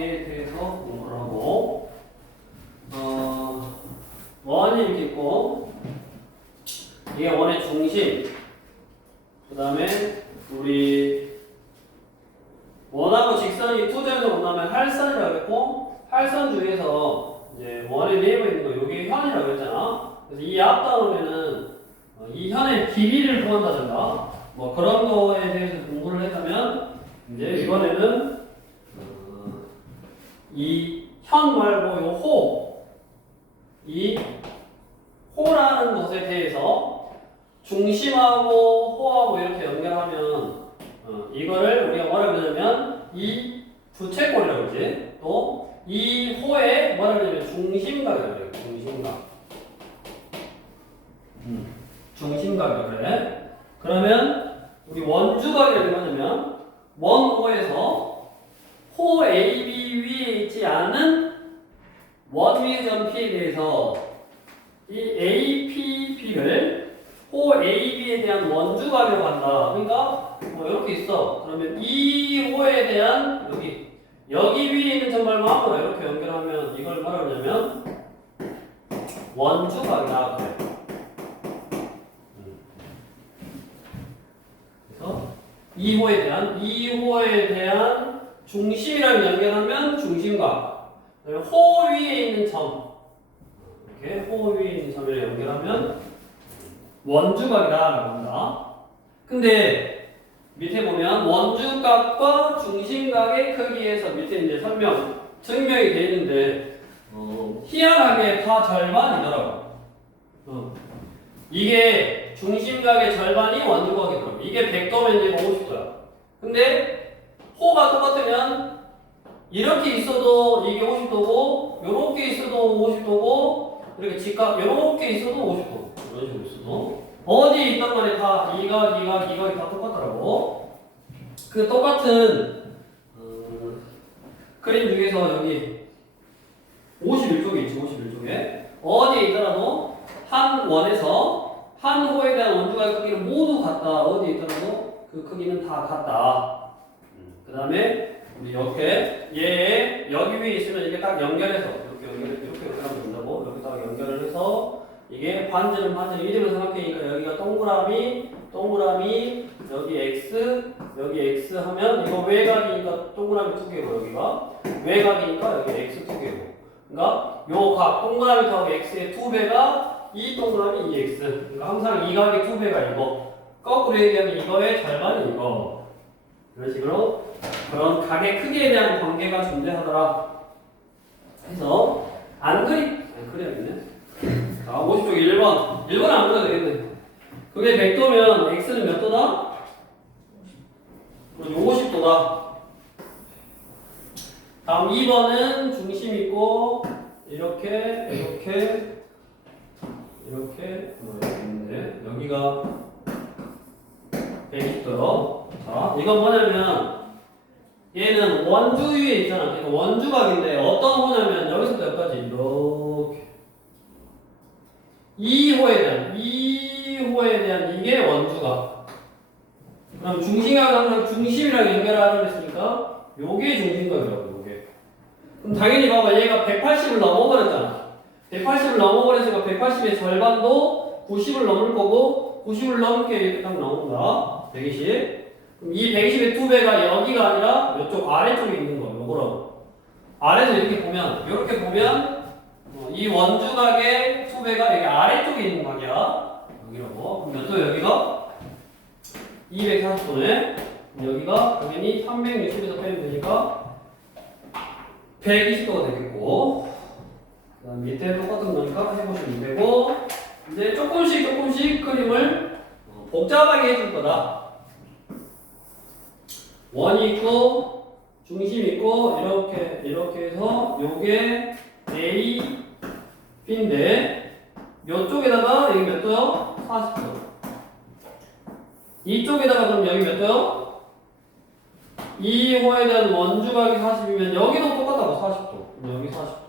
원주각에 대해서 공부를 하고, 원이 이렇게 있고, 이게 원의 중심, 그 다음에 우리 원하고 직선이 투점에서 만나면 할선이라고 했고, 할선 중에서 이제 원의 네이버에 있는 거, 요게 현이라고 했잖아. 그래서 이 앞단어면은 이 현의 길이를 구한다든가, 뭐 그런 거에 대해서 공부를 했다면, 이제 이번에는 이 현 말고 요 호, 이 호라는 것에 대해서 중심하고 호하고 이렇게 연결하면 이거를 우리가 뭐라 그러냐면 이 부채꼴이라고 그러지. 또 이 호에 뭐라 그러냐면 중심각이라고 그래요. 중심각. 중심각이라고 그래. 그러면 우리 원주각이라고 하냐면 원호에서 호 AB 위에 있지 않은 원 위의 점 P에 대해서 이 APB를 호 AB에 대한 원주각이라고 한다. 그러니까 뭐 이렇게 있어. 그러면 이 호에 대한 여기 위에 있는 점 말고 아무나 이렇게 연결하면 이걸 뭐라 그러냐면 원주각이다. 그래. 그래서 이 호에 대한 중심이랑 연결하면 중심각. 그다음에 호 위에 있는 점. 이렇게 호 위에 있는 점이랑 연결하면 원주각이다라고 한다. 근데 밑에 보면 원주각과 중심각의 크기에서 밑에 이제 증명이 되어 있는데 희한하게 다 절반이더라고. 이게 중심각의 절반이 원주각이더라고. 이게 100도면 이제 50도야. 근데 호가 똑같으면 이렇게 있어도 이게 50도고 요렇게 있어도 50도고 이렇게 직각 요렇게 있어도 50도 이런 식으로 있어도 어디에 있단 말이야. 다 이각이 다 똑같더라고. 그 똑같은 그림 중에서 여기 51쪽에 있지. 51쪽에 어디에 있더라도 한 원에서 한 호에 대한 원주각의 크기는 모두 같다. 어디에 있더라도 그 크기는 다 같다. 그 다음에 우리 이렇게 얘 여기 위에 있으면 이게 딱 연결해서 이렇게 연결하면 된다고. 이렇게 딱 연결을 해서 이게 반지름 이름을 생각하니까 여기가 동그라미 여기 x 하면 이거 외곽이니까 동그라미 두 개고 여기가 외곽이니까 여기 x 두 개고. 그러니까 요 각 동그라미 더하기 x의 두 배가 이 동그라미 이 x. 그러니까 항상 이 각의 두 배가 이거. 거꾸로 얘기하면 이거의 절반이 이거. 이런 식으로 그런 각의 크기에 대한 관계가 존재하더라. 해서 그래야겠네. 자, 50쪽 1번은 안 그래도 되겠네. 그게 100도면 x는 몇 도다? 50도다. 다음 2번은 중심 있고 이렇게 있는데 여기가 120도요. 자, 이건 뭐냐면 얘는 원주 위에 있잖아. 그러니까 원주각인데 어떤 호냐면 여기서부터 여기까지 이렇게 이 호에 대한 이게 원주각. 그럼 중심각은 항상 중심이랑 연결하라고 했으니까 요게 중심각이라고. 요게. 그럼 당연히 봐봐. 얘가 180을 넘어버렸잖아. 180을 넘어버렸으니까 180의 절반도 90을 넘을 거고 90을 넘게 이렇게 딱 나온다. 120. 그럼 이 120의 두 배가 여기가 아니라 이쪽 아래쪽에 있는 거예요. 요거라고. 아래에서 이렇게 보면 이 원주각의 두 배가 여기 아래쪽에 있는 각이야. 여기라고. 그러면 또 여기가 240도네. 여기가 당연히 360에서 빼면 되니까 120도가 되겠고. 그 다음 밑에 똑같은 거니까 해보시면 되고. 이제 조금씩 그림을 복잡하게 해줄 거다. 원이 있고 중심이 있고 이렇게 해서 요게 A B인데 요쪽에다가 여기 몇 도요? 40도. 이쪽에다가 그럼 여기 몇 도요? 이 호에 대한 원주각이 40이면 여기도 똑같다고. 40도. 여기 40도.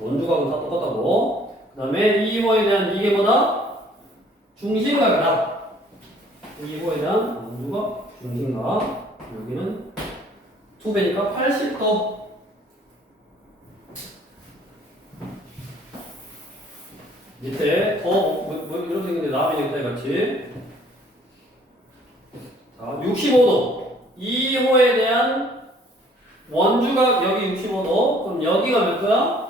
원주각은 다 똑같다고. 그 다음에 이 호에 대한 이게 뭐다? 중심각이다. 이 호에 대한 원주각 중심각. 여기는 두 배니까 80도. 밑에 이렇게 생겼는데 나비 넥타이 같이. 자, 65도. 이 호에 대한 원주각 여기 65도. 그럼 여기가 몇 도야?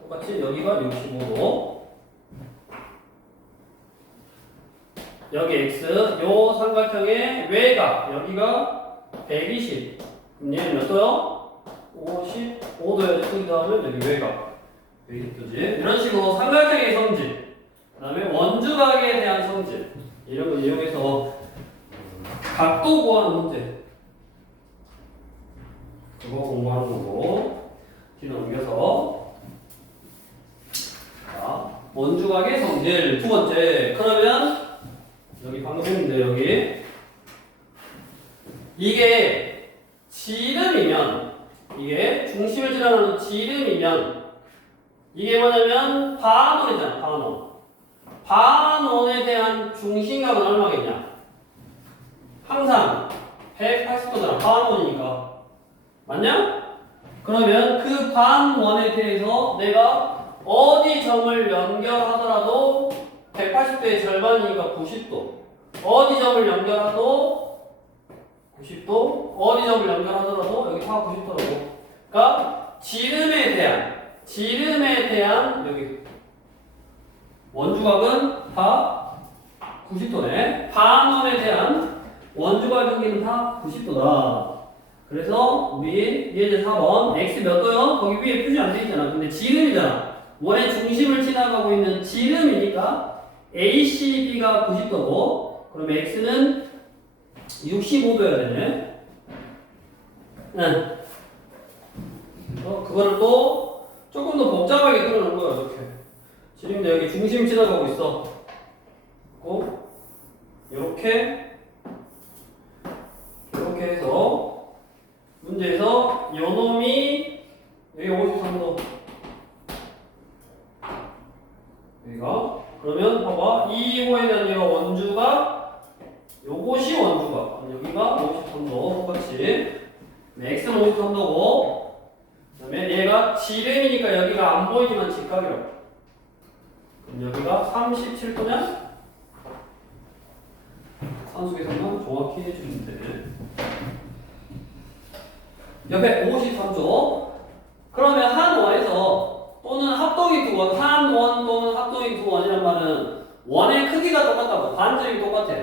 똑같이 여기가 65도. 여기 x. 요 삼각형의 외곽 여기가 120. 그럼 얘는 몇 도요? 55도에 그 다음에 여기 외곽 120도지. 이런 식으로 삼각형의 성질, 그 다음에 원주각에 대한 성질 이런 걸 이용해서 각도 구하는 문제 그거 공부하는 거고. 뒤로 옮겨서 자, 원주각의 성질 두 번째. 그러면 여기 방금 했는데 여기 이게 지름이면 이게 중심을 지나가는 지름이면 이게 뭐냐면 반원이잖아. 반원. 반원에 대한 중심각은 얼마겠냐? 항상 180도잖아. 반원이니까. 맞냐? 그러면 그 반원에 대해서 내가 어디 점을 연결하더라도 180도의 절반이니까 90도. 어디 점을 연결하도 90도. 어디 점을 연결하더라도 여기 다 90도라고. 그러니까 지름에 대한 여기 원주각은 다 90도네. 반원에 대한 원주각 여기는 다 90도다. 그래서 우리 예제 4번 x 몇 도요? 거기 위에 표시 안 돼 있잖아. 근데 지름이잖아. 원의 중심을 지나가고 있는 지름이니까 ACB가 90도고, 그럼 x는 65도여야 되네. 응. 그거를 또 조금 더 복잡하게 그려놓은 거야. 이렇게 지름인데 여기 중심 지나가고 있어. 이렇게 해서 문제에서 요놈이 여기 53도 여기가. 그러면 봐봐, 이 호에 대한 얘가 원주가 요것이 원주가. 여기가 53도 똑같이. x는 53도고, 그 다음에 얘가 지름이니까 여기가 안 보이지만 직각이라고. 그럼 여기가 37도냐? 산수계산만 정확히 해주시면 돼. 옆에 53조. 그러면 한 원에서 또는 합동이 두 원, 한 원 또는 합동이 두 원이란 말은 원의 크기가 똑같다고. 반지름이 똑같아.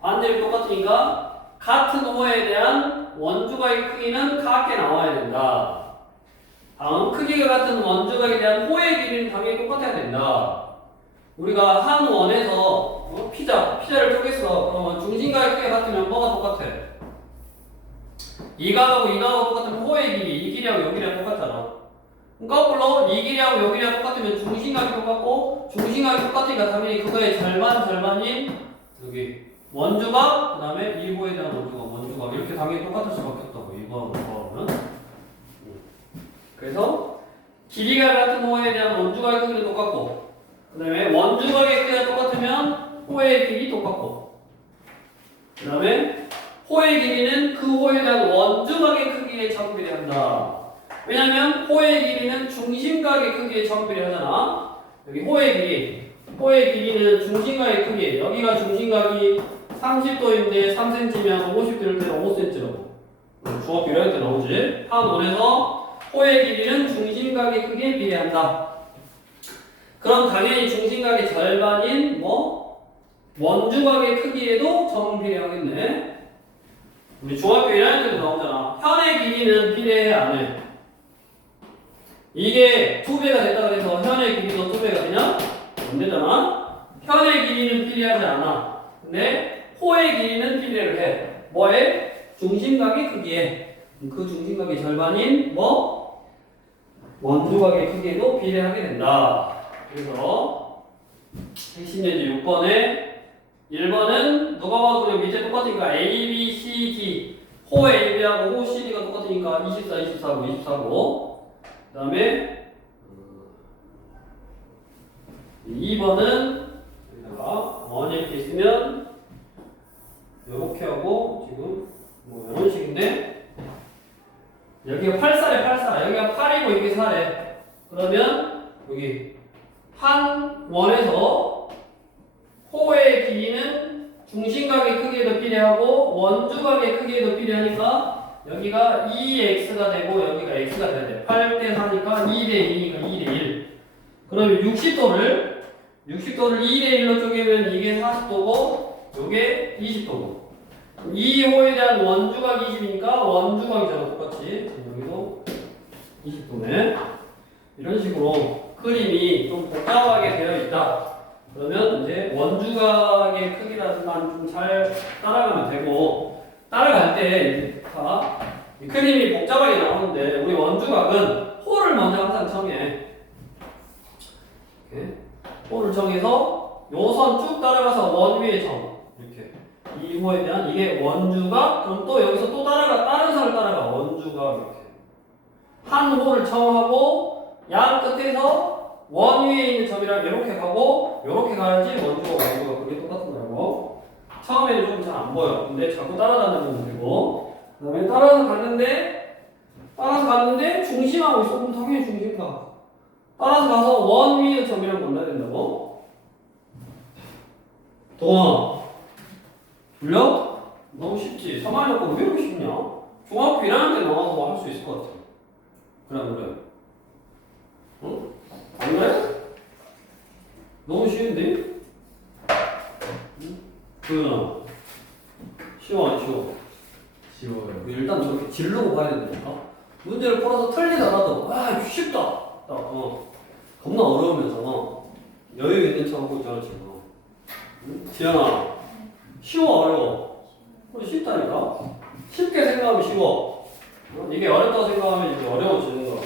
반지름이 똑같으니까 같은 호에 대한 원주각의 크기는 같게 나와야 된다. 다음, 크기가 같은 원주각에 대한 호의 길이는 당연히 똑같아야 된다. 우리가 한 원에서 피자를 쪼갰어. 그러면 중심각의 크기가 같으면 뭐가 똑같아? 이각하고 이각하고 똑같으면 호의 길이, 이 길이하고 요 길이랑 똑같잖아. 거꾸로 이 길이하고 요 길이랑 똑같으면 중심각이 똑같고, 중심각이 똑같으니까 당연히 그거의 절반인 여기 원주각, 그 다음에 이 호에 대한 원주각 이렇게 당연히 똑같을 수밖에 없다고. 이거는 그래서 길이가 같은 호에 대한 원주각의 크기는 똑같고, 그 다음에 원주각의 크기가 똑같으면 호의 길이 똑같고, 그 다음에 호의 길이는 그 호에 대한 원주각의 크기에 정비례한다. 왜냐면 호의 길이는 중심각의 크기에 정비례하잖아. 여기 호의 길이는 중심각의 크기. 여기가 중심각이 30도인데 3cm면 50도일 때는 5cm라고. 중학교 1학년 때 나오지. 한 원에서 호의 길이는 중심각의 크기에 비례한다. 그럼 당연히 중심각의 절반인 원주각의 크기에도 정비례하겠네. 우리 중학교 1학년 때도 나오잖아. 현의 길이는 비례해 안 해? 이게 2배가 됐다 그래서 현의 길이도 2배가 되냐? 안 되잖아. 현의 길이는 비례하지 않아. 근데 호의 길이는 비례를 해. 뭐에? 중심각의 크기에. 그 중심각의 절반인 원주각의 크기에도 비례하게 된다. 그래서 핵심 예제 6번에 1번은 누가 봐도 그냥 밑에 똑같으니까 A, B, C, D 호 AB하고 호 CD가 똑같으니까 24, 24고 24고, 그 다음에 2번은 여기다가 원 이렇게 있으면 이렇게 하고 지금 이런 식인데 여기가 8사래 8사. 여기가 8이고 이게 4래. 그러면 여기 한 원에 x가 되고 여기가 x가 돼야 돼. 8대 4니까 2대 2니까 2대 1. 그러면 60도를 2대 1로 쪼개면 이게 40도고 요게 20도고. 이 호에 대한 원주각 20이니까 원주각이잖아 똑같이. 여기도 20도네. 이런 식으로 그림이 좀 복잡하게 되어 있다. 그러면 이제 원주각의 크기라든만 좀 잘 따라가면 되고, 따라갈 때 이 그림이 복잡하게 나오는데 우리 원주각은 호를 먼저 항상 정해. 이렇게. 호를 정해서 요 선 쭉 따라가서 원 위에 정. 이렇게. 이 호에 대한 이게 원주각. 그럼 또 여기서 또 다른 선을 따라가. 원주각 이렇게. 한 호를 정하고 양 끝에서 원 위에 있는 점이랑 이렇게 가고 이렇게 가야지 원주각 그게 똑같은 거라고. 처음에는 좀 잘 안 보여. 근데 자꾸 따라다니면 되고. 그 다음에 따라서 갔는데 중심하고 있어. 그럼 당연히 중심 가. 따라서 가서 원 위의 점이랑 만나야 된다고. 동아 들려? 너무 쉽지? 3학년 왜 이렇게 쉽냐? 중학교 1학년 때 나와서 할 수 있을 것 같아. 그래. 응? 안 그래? 너무 쉬운데? 응? 쉬워. 쉬워요. 일단 저렇게 지르고 봐야 된다니까. 문제를 풀어서 틀리더라도 쉽다. 겁나 어려우면서 여유 있는 척 하고 있잖아 지금. 응? 지연아 쉬워 어려워? 쉽다니까. 쉽게 생각하면 쉬워. 이게 어렵다고 생각하면 이제 어려워지는 거야.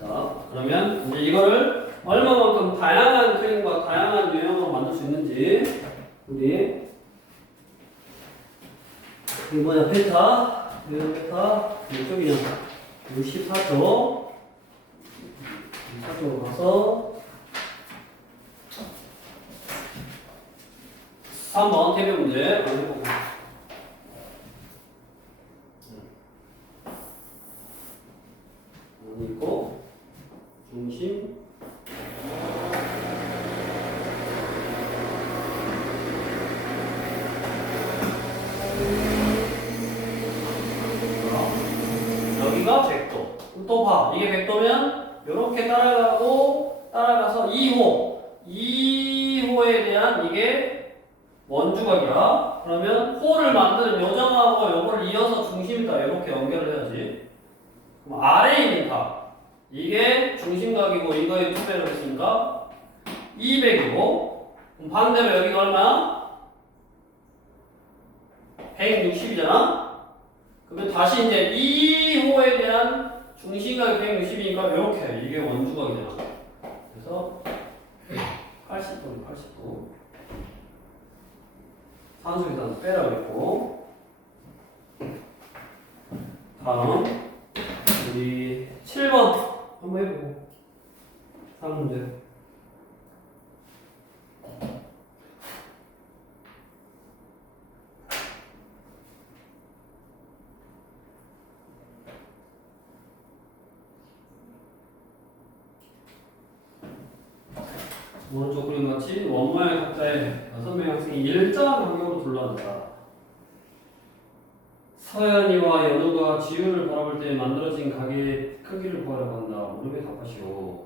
자, 그러면 이제 이거를 얼마만큼 다양한 그림과 다양한 유형으로 만들 수 있는지 우리 이거 뭐냐 베타 이쪽이냐 64쪽 64쪽으로 가서 3번 태배 문제 해보고. 있고 중심 여기가 100도. 또 봐. 이게 100도면 이렇게 따라가서 2호에 대한 이게 원주각이야. 그러면 호를 만드는 요정하고 요걸 이어서 중심이다. 이렇게 연결을 해야지. 그럼 아래에 있는 각 이게 중심각이고 이거에 2배로 했으니까 200이고 그럼 반대로 여기가 얼마야? 160이잖아? 그러면 다시 이제 2호에 대한 중심각이 160이니까 이렇게 이게 원주각이잖아. 그래서 80도는 80도 산소계산 빼라 그랬고 다음 우리 7번 한번 해보고 3문제 오른쪽 그림 같이 원모양 각자의 6명의 학생이 일정한 간격으로 둘러앉았다. 서연이와 연우가 지우를 바라볼 때 만들어진 각의 크기를 구하려고 한다. 물음에 답하시오.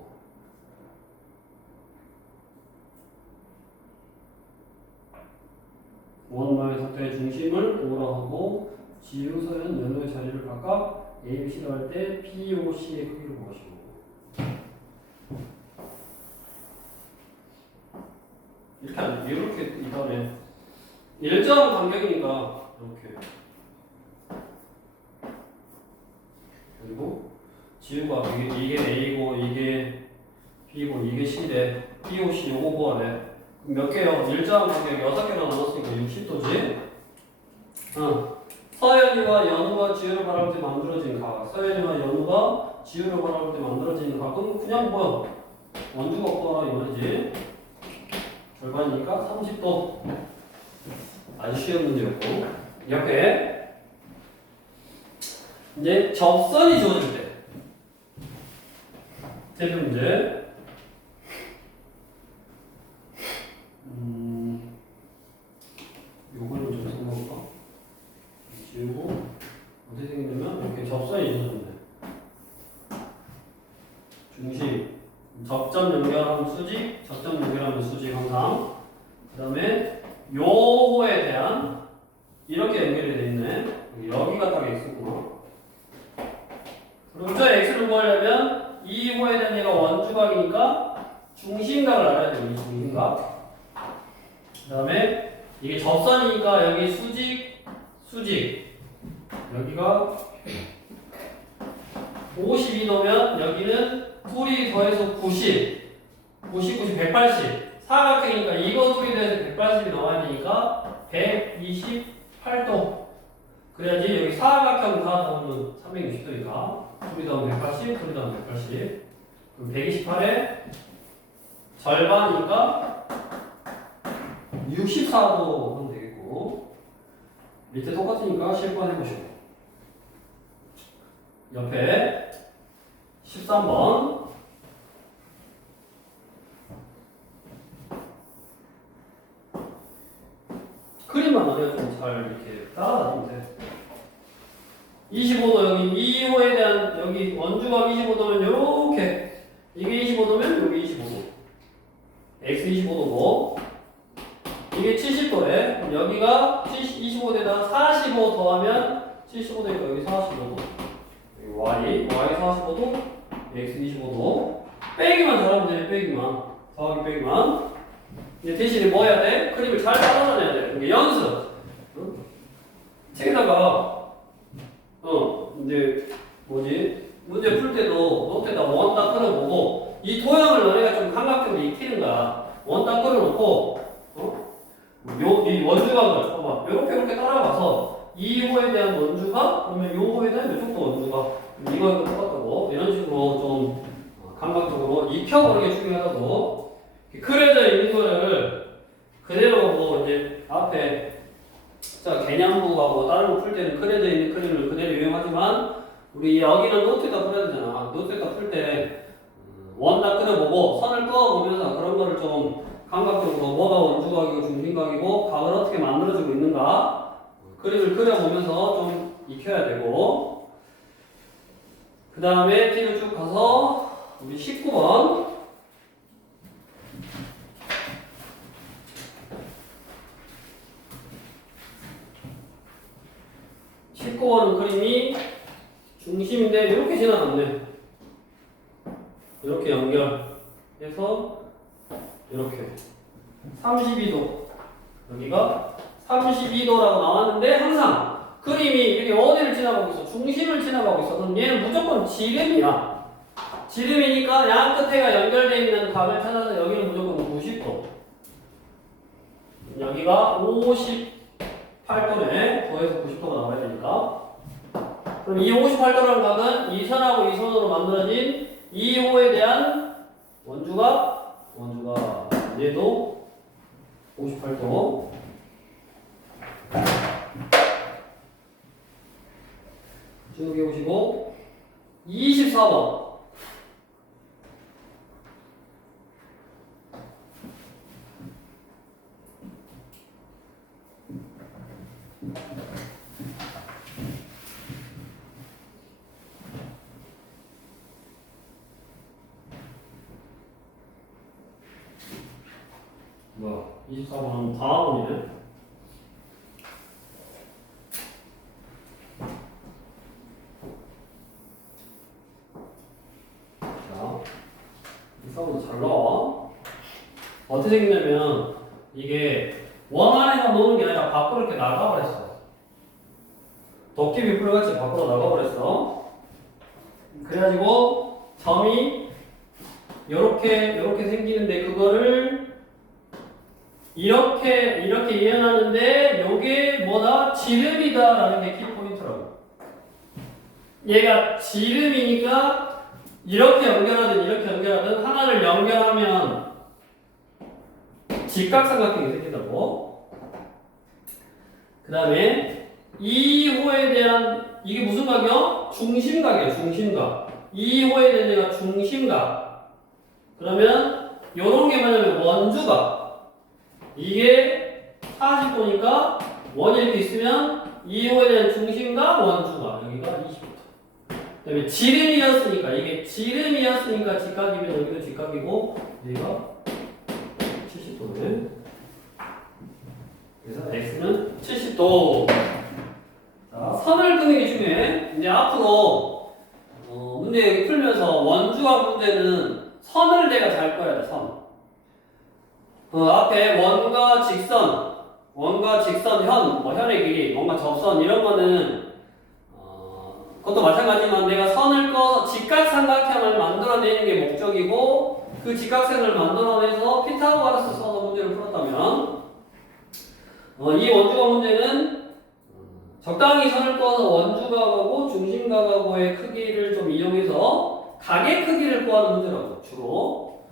원모양 각자의 중심을 O라 하고 지우, 서연, 연우의 자리를 각각 A, B, C로 할 때 B, O, C의 크기를 구하시오. 이렇게 이번에 일정 간격이니까 이렇게 그리고 지우가 이게 A고 이게 B고 이게 C래 B, O, C 요거 구하래. 몇 개요? 일정 간격 6개로 나눴으니까 60도지. 서연이와 연우가 지우를 바라볼 때 만들어진 각. 서연이와 연우가 지우를 바라볼 때 만들어진 각은 그냥 뭐야? 원주각 구하라 이 말이지. 절반이니까 30도. 아주 쉬운 문제였고. 옆에 이제 접선이 주어질 때 대표 문제. 요거를 좀 써볼까? 지우고 어떻게 생겼냐면 접점 연결하면 수직, 접점 연결하면 수직 항상. 그 다음에 요 호에 대한 이렇게 연결이 돼 있네. 여기가 딱 x구나. 그럼 저 x를 구하려면 이 호에 대한 얘가 원주각이니까 중심각을 알아야 돼요. 이 중심각. 그 다음에 이게 접선이니까 여기 수직, 수직. 여기가 52도면 여기는 둘이 더해서 90, 180. 사각형이니까 이거 둘이 더해서 180이 나와야 되니까 128도. 그래야지 여기 사각형 다 더하면 360도니까 둘이 더하면 180, 둘이 더하면 180. 그럼 128에 절반이니까 64도 하면 되겠고, 밑에 똑같으니까 실권 해보시고 옆에 13번 그림만 아니라 좀 잘 이렇게 따라다니면 돼. 25도 여기 2호에 대한 여기 원주각 25도면 요렇게 이게 25도면 여기 25도 x 25도고 이게 70도래. 그럼 여기가 25도에다 45 더하면 75도니까 여기 45도. 여기 y 45도, x 25도. 빼기만 잘하면 돼. 빼기만. 더하기 빼기만. 이제 대신에 뭐 해야 돼? 그림을 잘 따라다녀야 돼. 이게 연습. 책에다가 이제 뭐지? 문제 풀 때도 노트에다 원 딱 끊어보고 이 도형을 너네가 좀 감각적으로 익히는 거야. 원 딱 끊어놓고 이 원주각을 봐봐. 이렇게 따라가서 이 호에 대한 원주각 그러면 이 호에 대한 이쪽도 원주각 이거 똑같다고 이런 식으로 좀 감각적으로 익혀보는 게 중요하다고. 그려져 있는 거를 그대로 뭐 이제 앞에 자 개념부하고 다른 거 풀 때는 그려져 있는 그림을 그대로 이용하지만 우리 여기는 노트에다 풀어야 되잖아. 노트에다 풀 때 원 다 끊어보고 선을 그어보면서 그런 거를 좀 감각적으로 뭐가 원주각이고 중심각이고 각을 어떻게 만들어주고 있는가 그림을 그려보면서 좀 익혀야 되고, 그 다음에 뒤로 쭉 가서 우리 19번 19번은 그림이 중심인데 이렇게 지나갔네. 이렇게 연결해서 이렇게 32도 여기가 32도라고 나왔는데 항상 그림이 이렇게 어디를 지나가고 있어? 중심을 지나가고 있어. 그럼 얘는 무조건 지름이야. 지름이니까 양 끝에가 연결되어 있는 각을 찾아서 여기는 무조건 90도. 여기가 58도네. 더해서 90도가 나와야 되니까. 그럼 이 58도라는 각은 이 선하고 이 선으로 만들어진 이 호에 대한 원주각 얘도 58도. 쭉 해보시고 24번 뭐야 24번은 다음번이네. 자 24번도 잘 나와. 어떻게 생겼냐면 이게 원 안에만 놓는 게 아니라 밖으로 이렇게 나가버렸어. 도깨비 풀같이 밖으로 나가버렸어. 그래가지고 점이 요렇게 생기는데 그거를 이렇게 이해하는데 요게 뭐다? 지름이다라는 게 키포인트라고. 얘가 지름이니까 이렇게 연결하든 하나를 연결하면 직각삼각형이 생긴다고. 그 다음에 이 호에 대한 이게 무슨 각이요? 중심각이에요. 중심각. 이 호에 대한 얘가 중심각. 그러면 요런 게 뭐냐면 원주각. 이게 40도니까 원이 이렇게 있으면 이 호에 대한 중심각 원주각 여기가 20도. 그다음에 지름이었으니까 이게 지름이었으니까 직각이면 여기도 직각이고 여기가 70도네. 그래서 x는 70도. 자, 선을 끄는 게 중요해. 이제 앞으로 문제 여기 풀면서 원주학 문제는 선을 내가 잘 꺼야 돼. 선. 앞에 원과 직선, 현, 뭐 현의 길이, 뭔가 접선 이런 거는 그것도 마찬가지지만 내가 선을 꺼서 직각삼각형을 만들어내는 게 목적이고 그 직각선을 만들어내서 피타고라스 써서 문제를 풀었다면 이 원주각 문제는 적당히 선을 꺼서 원주각하고 중심각하고의 크기를 좀 이용해서 각의 크기를 구하는 문제라고 주로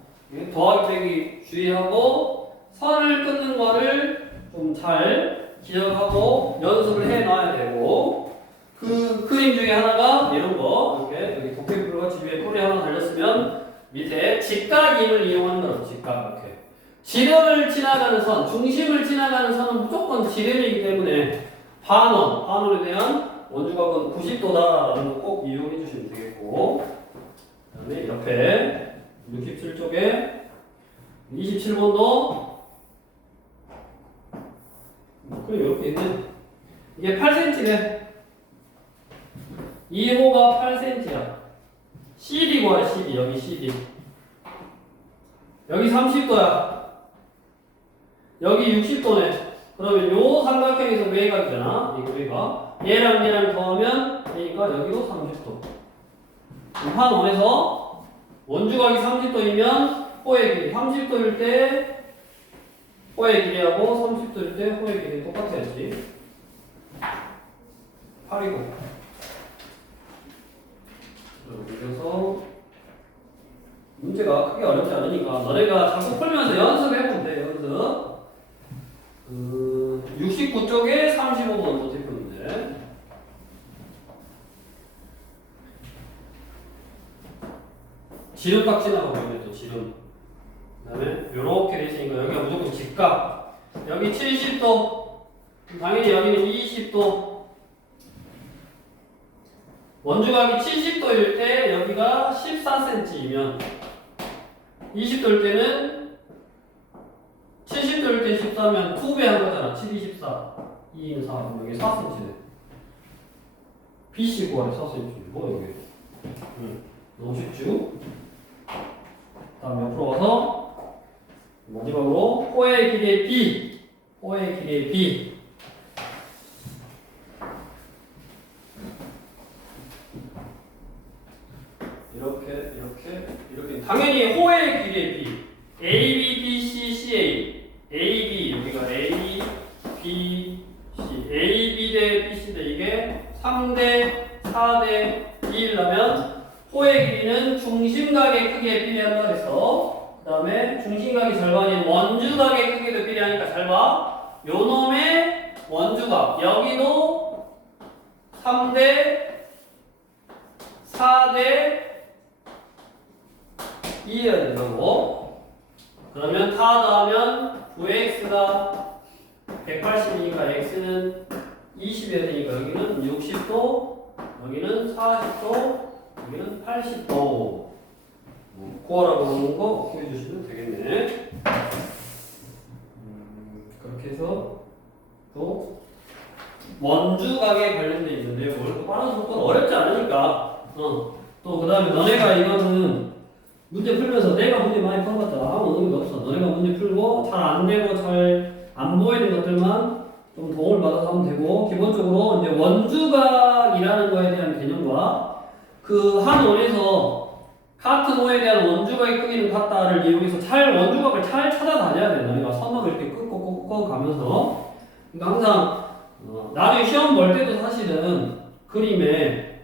더하기 빼기 주의하고 선을 끊는 거를 좀 잘 기억하고 연습을 해 놔야 되고 그 그림 중에 하나가 이런 거 이렇게 여기 도깨비불 같이 위에 꼬리 하나 달렸으면 밑에 직각임을 이용하는 거라고 직각 이렇게 지름을 지나가는 선, 중심을 지나가는 선은 무조건 지름이기 때문에 반원에 대한 원주각은 90도다라는 거 꼭 이용해 주시면 되겠고 그 다음에 옆에 67쪽에 27번도 그래 이렇게 있네. 이게 8cm래. 2호가 8cm야. CD 구하래 CD. 여기 CD. 여기 30도야. 여기 60도네. 그러면 요 삼각형에서 외곽이잖아. 이거 외곽. 얘랑 더하면 그러니까 여기도 30도. 한 원에서 원주각이 30도이면 호의 길이 30도일 때 호의 길이하고 30도일 때 호의 길이 똑같아야지. 8이고. 그래서 문제가 크게 어렵지 않으니까 너네가 자꾸 풀면서 연습해보면 돼. 연습. 69쪽에 35번 어떻게 푸는데? 지름 딱 지나가고 있네 또 지름. 그 다음에 요렇게 돼 있으니까 여기가 무조건 직각. 여기 70도. 당연히 여기는 20도. 원주각이 70도일 때 여기가 14cm이면 20도일 때는 70도일 때 14면 2배 한 거잖아. 7, 24. 2인 4. 여기 4cm네. BC 구하래 4cm. 뭐 여기. 너무 쉽죠? 다음 옆으로 와서 마지막으로 호의 길이의 B. 호의 길이의 B. 이렇게 당연히 호의 길이의 B A, B, B, C, C, A A, B 여기가 A, B, C A, B 대 B, C 대 이게 3대 4대 2이라면 호의 길이는 중심각의 크기에 비례한다 그랬어. 그 다음에 중심각이 절반인 원주각의 크기도 비례하니까 잘 봐. 요 놈의 원주각 여기도 3대 4대 2여야 된다고. 그러면 다 더하면 9x가 180이니까 x는 20이어야 되니까 여기는 60도, 여기는 40도, 여기는 80도. 구하라고 하는 거 구해주시면 되겠네. 그렇게 해서 또 원주각에 관련돼 있는데 뭘 또 빠른 속도는 어렵지 않으니까 또 그 다음에 너네가 이거는 문제 풀면서 내가 문제 많이 풀어봤자 아무 의미가 없어. 너네가 문제 풀고 잘 안 되고 잘 안 보이는 것들만 좀 도움을 받아서 하면 되고 기본적으로 이제 원주각이라는 거에 대한 개념과 그 한 원에서 같은 호에 대한 원주각의 크기는 같다를 이용해서 원주각을 잘 찾아다녀야 돼. 너네가 선으로 이렇게 끄고 가면서 그러니까 항상 나중에 시험 볼 때도 사실은 그림에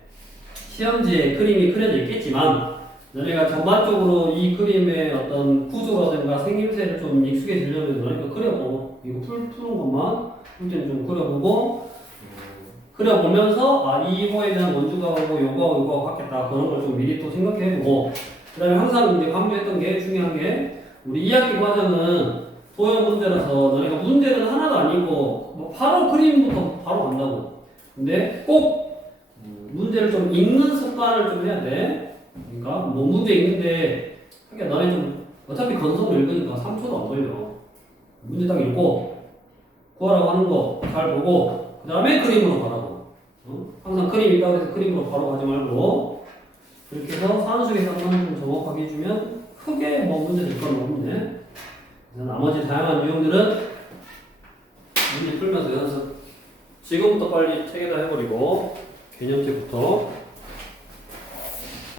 시험지에 그림이 그려져 있겠지만 너네가 전반적으로 이 그림의 어떤 구조라든가 생김새를 좀 익숙해지려면 너네가 그려보고 이거 푸는 것만 풀 때는 좀 그려보고 그려보면서 이 호에 대한 원주각하고 요거하고 같겠다 그런 걸 좀 미리 또 생각해보고 그 다음에 항상 이제 강조했던 게 중요한 게 우리 2학기 과정은 도형 문제라서 너네가 문제는 하나도 아니고 뭐 바로 그림부터 바로 간다고. 근데 꼭 문제를 좀 읽는 습관 연습만을 좀 해야 돼. 그러니까 뭐 문제 있는데 하긴 너네 좀 어차피 건성을 읽으니까 3초도 안 걸려. 문제 딱 읽고 구하라고 하는 거 잘 보고 그 다음에 그림으로 가라고. 항상 그림 있다고 해서 그림으로 바로 가지 말고 이렇게 해서 산수 계산만 좀 정확하게 해주면 크게 뭐 문제 될 건 없네. 그래서 나머지 다양한 유형들은 문제 풀면서 연습 지금부터 빨리 책에다 해버리고 개념제부터